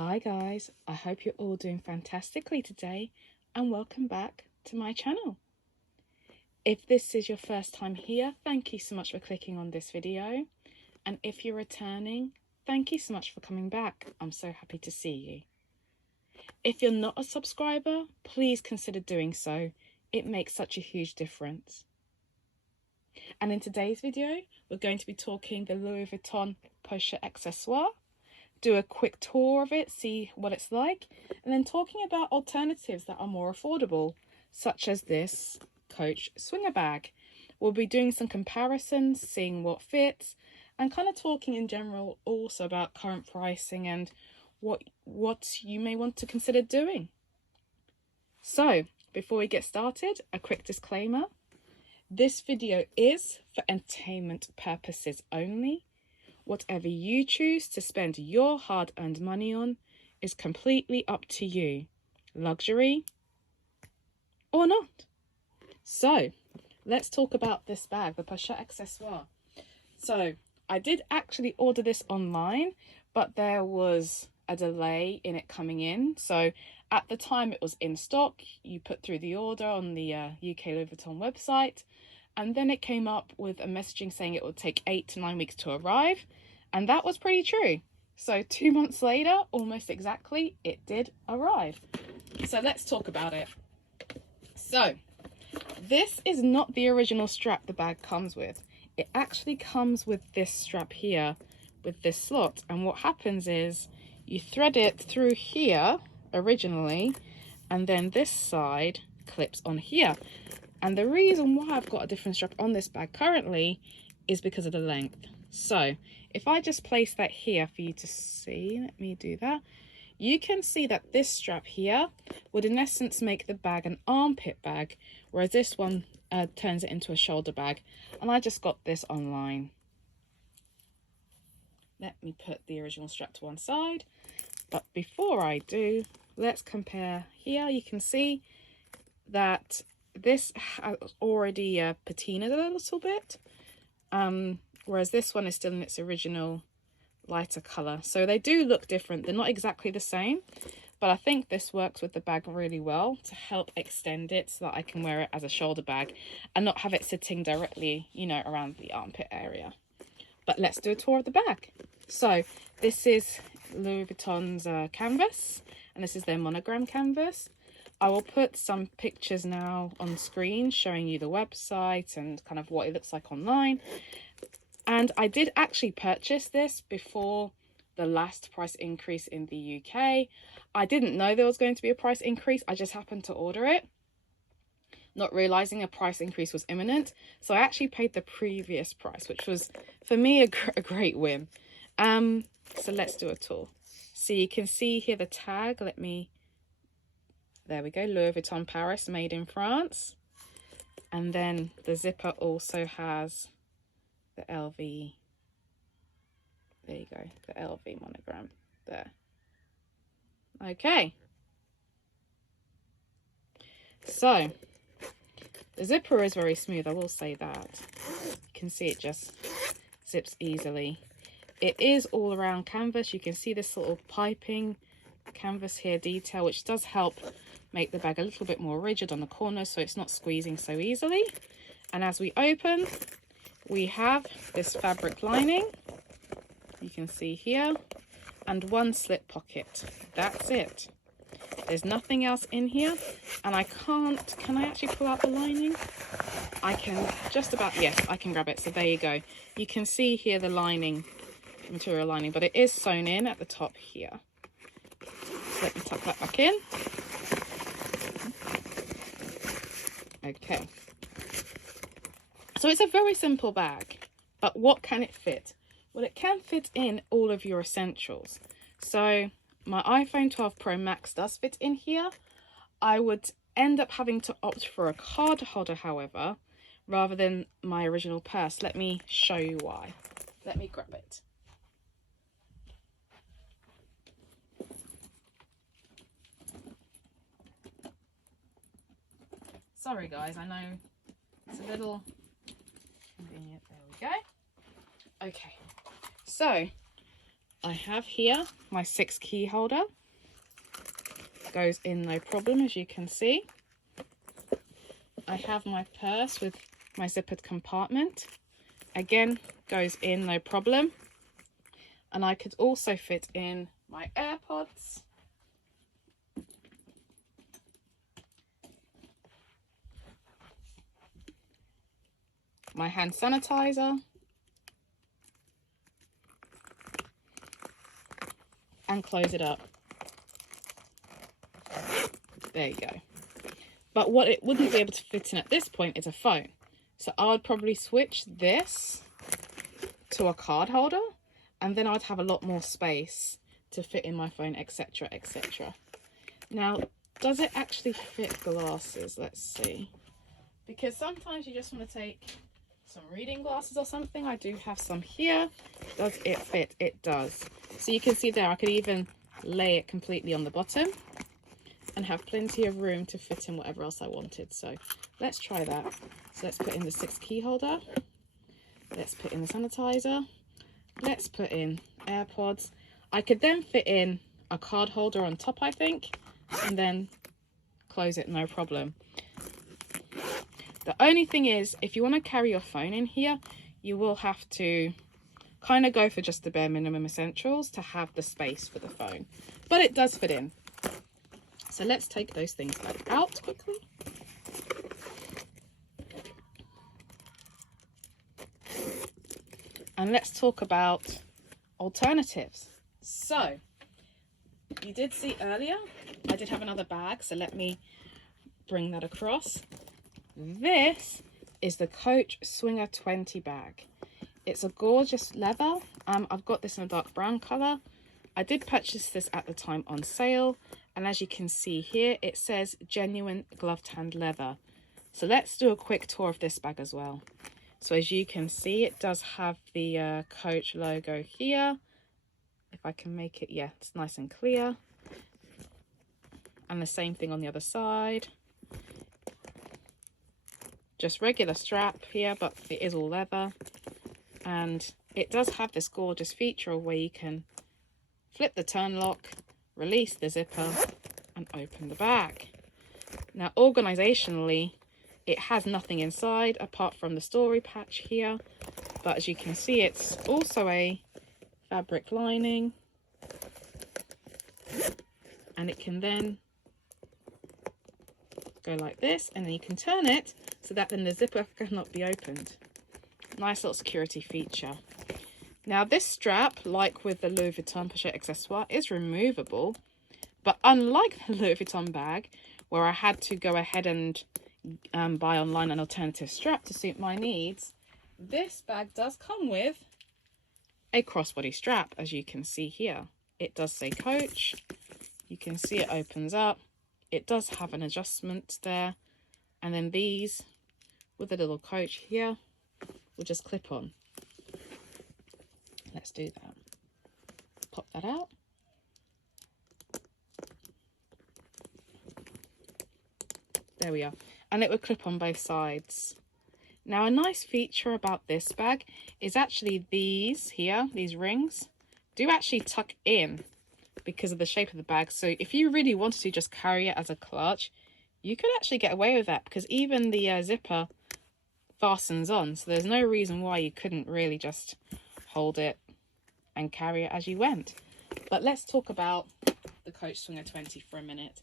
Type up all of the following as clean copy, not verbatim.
Hi guys, I hope you're all doing fantastically today and welcome back to my channel. If this is your first time here, thank you so much for clicking on this video, and if you're returning, thank you so much for coming back. I'm so happy to see you. If you're not a subscriber, please consider doing so. It makes such a huge difference. And in today's video, we're going to be talking the Louis Vuitton Pochette Accessoires, do a quick tour of it, see what it's like, and then talking about alternatives that are more affordable, such as this Coach Swinger bag. We'll be doing some comparisons, seeing what fits, and kind of talking in general also about current pricing and what you may want to consider doing. So, before we get started, a quick disclaimer. This video is for entertainment purposes only. Whatever you choose to spend your hard-earned money on is completely up to you, luxury or not. So, let's talk about this bag, the Pochette Accessoires. So, I did actually order this online, but there was a delay in it coming in. So, at the time it was in stock, you put through the order on the UK Louis Vuitton website, and then it came up with a messaging saying it would take 8 to 9 weeks to arrive, and that was pretty true. So 2 months later, almost exactly, it did arrive. So let's talk about it. So this is not the original strap the bag comes with. It actually comes with this strap here, with this slot, and what happens is you thread it through here originally, and then this side clips on here. And the reason why I've got a different strap on this bag currently is because of the length. So if I just place that here for you to see, let me do that. You can see that this strap here would in essence make the bag an armpit bag, whereas this one turns it into a shoulder bag. And I just got this online. Let me put the original strap to one side. But before I do, let's compare here. You can see that this has already patinaed a little bit, whereas this one is still in its original lighter color. So they do look different. They're not exactly the same, but I think this works with the bag really well to help extend it so that I can wear it as a shoulder bag and not have it sitting directly, you know, around the armpit area. But let's do a tour of the bag. So this is Louis Vuitton's canvas, and this is their monogram canvas. I will put some pictures now on screen showing you the website and kind of what it looks like online. And I did actually purchase this before the last price increase in the UK. I didn't know there was going to be a price increase. I just happened to order it, not realizing a price increase was imminent. So I actually paid the previous price, which was for me a great win. So let's do a tour. So you can see here the tag. There we go, Louis Vuitton Paris, made in France. And then the zipper also has the LV, there you go, the LV monogram there. Okay. So, the zipper is very smooth, I will say that. You can see it just zips easily. It is all around canvas. You can see this sort of piping canvas here detail, which does help make the bag a little bit more rigid on the corners so it's not squeezing so easily. And as we open, we have this fabric lining, you can see here, and one slip pocket. That's it. There's nothing else in here, and can I actually pull out the lining? I can just about, yes, I can grab it. So there you go. You can see here the lining, material lining, but it is sewn in at the top here. So let me tuck that back in. Okay, so it's a very simple bag, but what can it fit? Well, it can fit in all of your essentials. So my iPhone 12 Pro Max does fit in here. I would end up having to opt for a card holder, however, rather than my original purse. Let me show you why. Let me grab it. Sorry guys, I know it's a little convenient. There we go. Okay, so I have here my 6 key holder. Goes in no problem, as you can see. I have my purse with my zippered compartment. Again, goes in no problem. And I could also fit in my AirPods. My hand sanitizer. And close it up. There you go. But what it wouldn't be able to fit in at this point is a phone. So I would probably switch this to a card holder, and then I'd have a lot more space to fit in my phone, etc, etc. Now, does it actually fit glasses? Let's see. Because sometimes you just want to take some reading glasses or something. I do have some here. Does it fit? It does. So you can see there, I could even lay it completely on the bottom and have plenty of room to fit in whatever else I wanted. So let's try that. So let's put in the 6 key holder. Let's put in the sanitizer. Let's put in AirPods. I could then fit in a card holder on top, I think, and then close it, no problem. The only thing is, if you want to carry your phone in here, you will have to kind of go for just the bare minimum essentials to have the space for the phone. But it does fit in. So let's take those things back out quickly. And let's talk about alternatives. So, you did see earlier, I did have another bag, so let me bring that across. This is the Coach Swinger 20 bag. It's a gorgeous leather. I've got this in a dark brown colour. I did purchase this at the time on sale, and as you can see here, it says genuine glove-tanned leather. So let's do a quick tour of this bag as well. So as you can see, it does have the Coach logo here. If I can make it, yeah, it's nice and clear. And the same thing on the other side. Just regular strap here, but it is all leather. And it does have this gorgeous feature where you can flip the turn lock, release the zipper, and open the bag. Now, organisationally, it has nothing inside apart from the story patch here. But as you can see, it's also a fabric lining. And it can then go like this, and then you can turn it so that then the zipper cannot be opened. Nice little security feature. Now this strap, like with the Louis Vuitton Pochette Accessoires, is removable, but unlike the Louis Vuitton bag, where I had to go ahead and buy online an alternative strap to suit my needs, this bag does come with a crossbody strap, as you can see here. It does say Coach. You can see it opens up. It does have an adjustment there, and then these with a little Coach here will just clip on. Let's do that. Pop that out. There we are. And it would clip on both sides. Now, a nice feature about this bag is actually these here, these rings, do actually tuck in because of the shape of the bag. So if you really wanted to just carry it as a clutch, you could actually get away with that, because even the zipper fastens on. So there's no reason why you couldn't really just hold it and carry it as you went. But let's talk about the Coach Swinger 20 for a minute.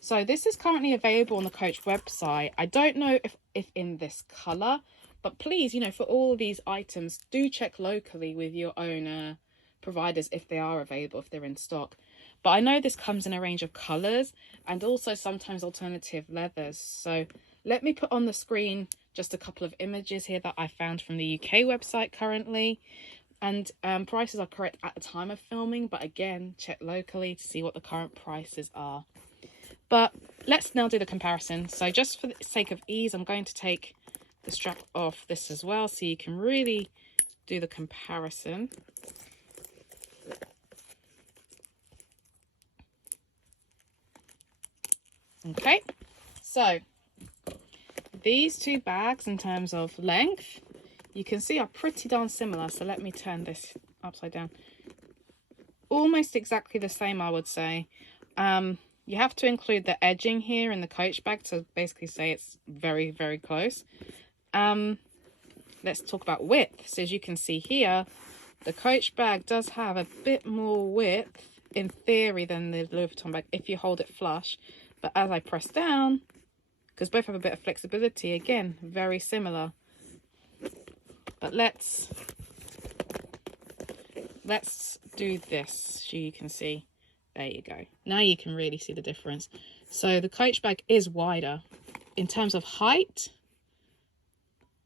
So this is currently available on the Coach website. I don't know if in this colour, but please, you know, for all of these items, do check locally with your own providers if they are available, if they're in stock. But I know this comes in a range of colours and also sometimes alternative leathers. So let me put on the screen just a couple of images here that I found from the UK website currently. And prices are correct at the time of filming, but again, check locally to see what the current prices are. But let's now do the comparison. So just for the sake of ease, I'm going to take the strap off this as well, so you can really do the comparison. Okay, so these two bags in terms of length, you can see are pretty darn similar. So let me turn this upside down. almost exactly the same, I would say. You have to include the edging here in the Coach bag to basically say it's very, very close. Let's talk about width. So as you can see here, the Coach bag does have a bit more width in theory than the Louis Vuitton bag if you hold it flush. But as I press down, because both have a bit of flexibility, again, very similar. But let's do this so you can see. There you go. Now you can really see the difference. So the Coach bag is wider. In terms of height,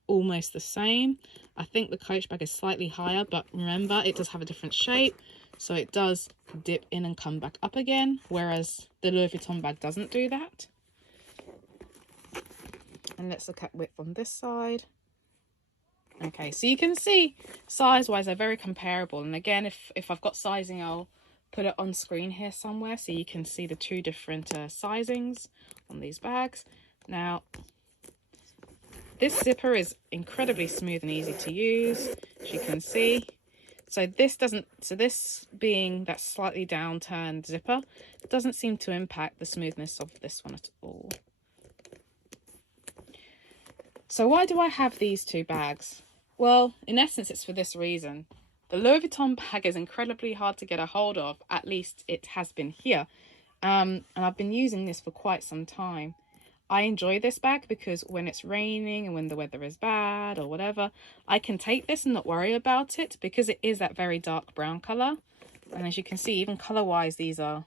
almost the same. I think the Coach bag is slightly higher, but remember, it does have a different shape. So it does dip in and come back up again, whereas the Louis Vuitton bag doesn't do that. And let's look at width on this side. Okay, so you can see size-wise they're very comparable. And again, if I've got sizing, I'll put it on screen here somewhere so you can see the two different sizings on these bags. Now, this zipper is incredibly smooth and easy to use, as you can see. So this being that slightly downturned zipper doesn't seem to impact the smoothness of this one at all. So why do I have these two bags? Well, in essence, it's for this reason. The Louis Vuitton bag is incredibly hard to get a hold of, at least it has been here. And I've been using this for quite some time. I enjoy this bag because when it's raining and when the weather is bad or whatever, I can take this and not worry about it because it is that very dark brown colour. And as you can see, even colour-wise, these are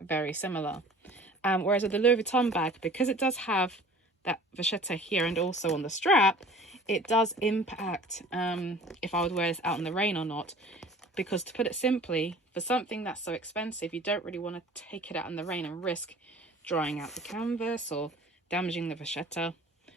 very similar. Whereas with the Louis Vuitton bag, because it does have that vachetta here and also on the strap, it does impact if I would wear this out in the rain or not. Because to put it simply, for something that's so expensive, you don't really want to take it out in the rain and risk drying out the canvas or damaging the vachetta.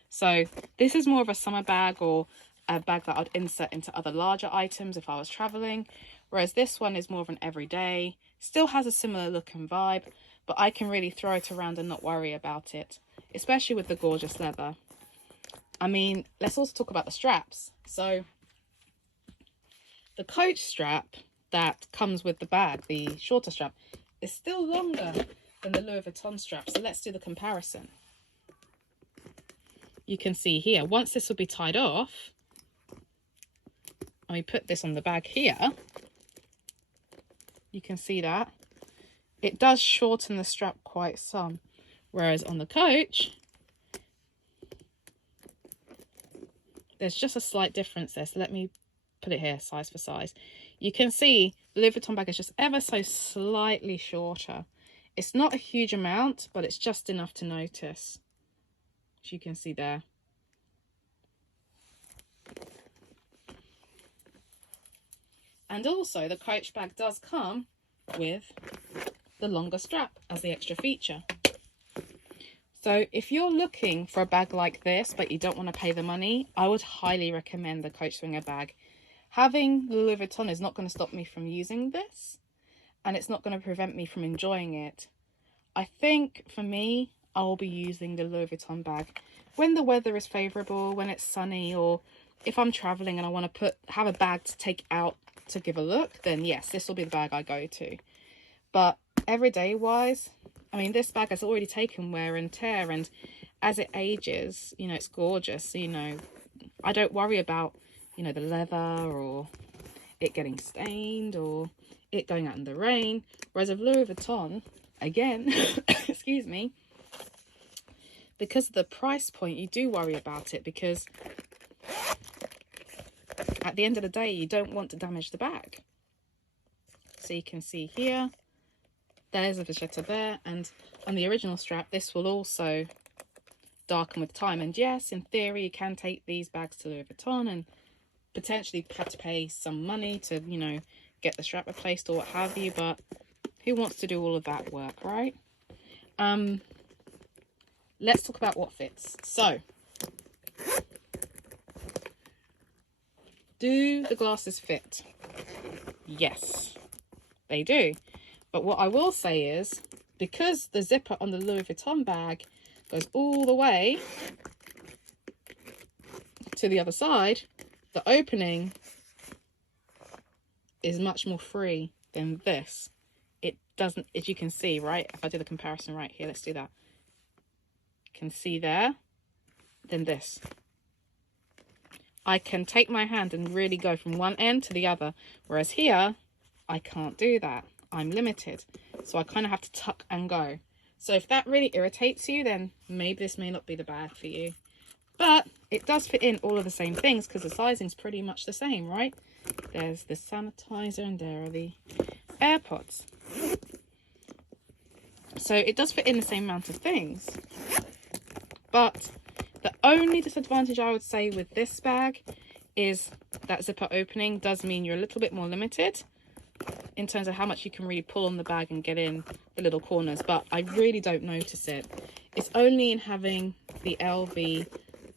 So this is more of a summer bag or a bag that I'd insert into other larger items if I was traveling, whereas this one is more of an everyday, still has a similar look and vibe, but I can really throw it around and not worry about it, especially with the gorgeous leather. I mean, let's also talk about the straps. So the Coach strap that comes with the bag, the shorter strap, is still longer than the Louis Vuitton strap. So let's do the comparison. You can see here, once this will be tied off, and we put this on the bag here, you can see that it does shorten the strap quite some. Whereas on the Coach, there's just a slight difference there. So let me put it here, size for size. You can see the Louis Vuitton bag is just ever so slightly shorter. It's not a huge amount, but it's just enough to notice, as you can see there. And also the Coach bag does come with the longer strap as the extra feature. So if you're looking for a bag like this, but you don't want to pay the money, I would highly recommend the Coach Swinger bag. Having the Louis Vuitton is not going to stop me from using this, and it's not going to prevent me from enjoying it. I think for me, I will be using the Louis Vuitton bag when the weather is favourable, when it's sunny, or if I'm travelling and I want to have a bag to take out to give a look, then yes, this will be the bag I go to. But everyday wise, I mean, this bag has already taken wear and tear, and as it ages, you know, it's gorgeous. You know, I don't worry about, you know, the leather or it getting stained or it going out in the rain. Whereas with Louis Vuitton, again, excuse me, because of the price point, you do worry about it because at the end of the day, you don't want to damage the bag. So you can see here, there's a vachetta there, and on the original strap, this will also darken with time. And yes, in theory, you can take these bags to Louis Vuitton and potentially have to pay some money to, you know, get the strap replaced or what have you, but who wants to do all of that work, right? Let's talk about what fits. So, do the glasses fit? Yes, they do. But what I will say is, because the zipper on the Louis Vuitton bag goes all the way to the other side, the opening is much more free than this. It doesn't, as you can see, right? If I do the comparison right here, let's do that. You can see there, then this. I can take my hand and really go from one end to the other, whereas here, I can't do that. I'm limited. So I kind of have to tuck and go. So if that really irritates you, then maybe this may not be the bag for you. But it does fit in all of the same things because the sizing's pretty much the same, right? There's the sanitizer and there are the AirPods. So it does fit in the same amount of things. But the only disadvantage I would say with this bag is that zipper opening does mean you're a little bit more limited in terms of how much you can really pull on the bag and get in the little corners, but I really don't notice it. It's only in having the LV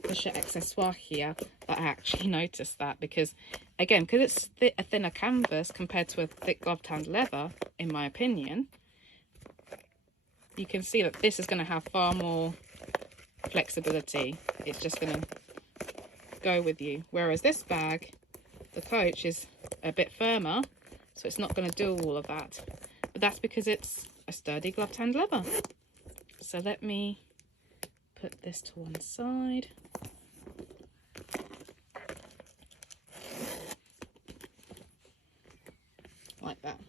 Pochette Accessoires here that I actually noticed that, because again, because it's a thinner canvas compared to a thick glove-tanned leather, in my opinion, you can see that this is going to have far more flexibility. It's just going to go with you, whereas this bag, the Coach, is a bit firmer, so it's not going to do all of that. But that's because it's a sturdy glove-tanned leather. So let me put this to one side. Like that.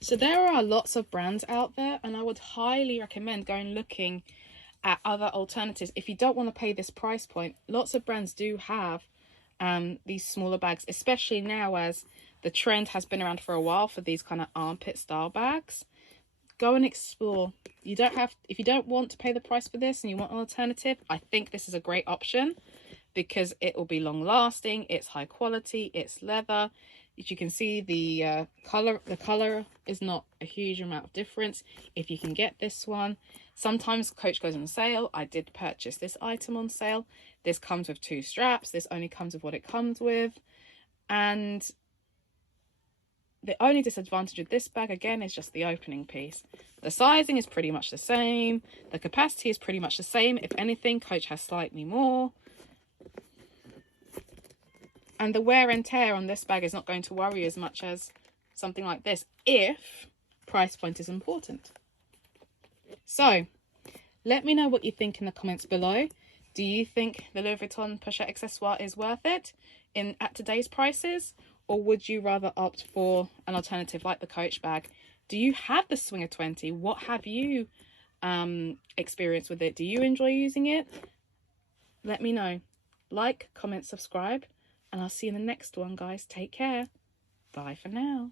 So there are lots of brands out there, and I would highly recommend going looking at other alternatives. If you don't want to pay this price point, lots of brands do have these smaller bags, especially now as the trend has been around for a while for these kind of armpit style bags. Go and explore. You don't have, if you don't want to pay the price for this and you want an alternative, I think this is a great option because it will be long lasting, it's high quality, it's leather. As you can see, the color is not a huge amount of difference if you can get this one. Sometimes Coach goes on sale. I did purchase this item on sale. This comes with 2 straps. This only comes with what it comes with. And the only disadvantage of this bag, again, is just the opening piece. The sizing is pretty much the same. The capacity is pretty much the same. If anything, Coach has slightly more. And the wear and tear on this bag is not going to worry as much as something like this, if price point is important. So let me know what you think in the comments below. Do you think the Louis Vuitton Pochette Accessoire is worth it at today's prices? Or would you rather opt for an alternative like the Coach bag? Do you have the Swinger 20? What have you experienced with it? Do you enjoy using it? Let me know. Like, comment, subscribe, and I'll see you in the next one, guys. Take care. Bye for now.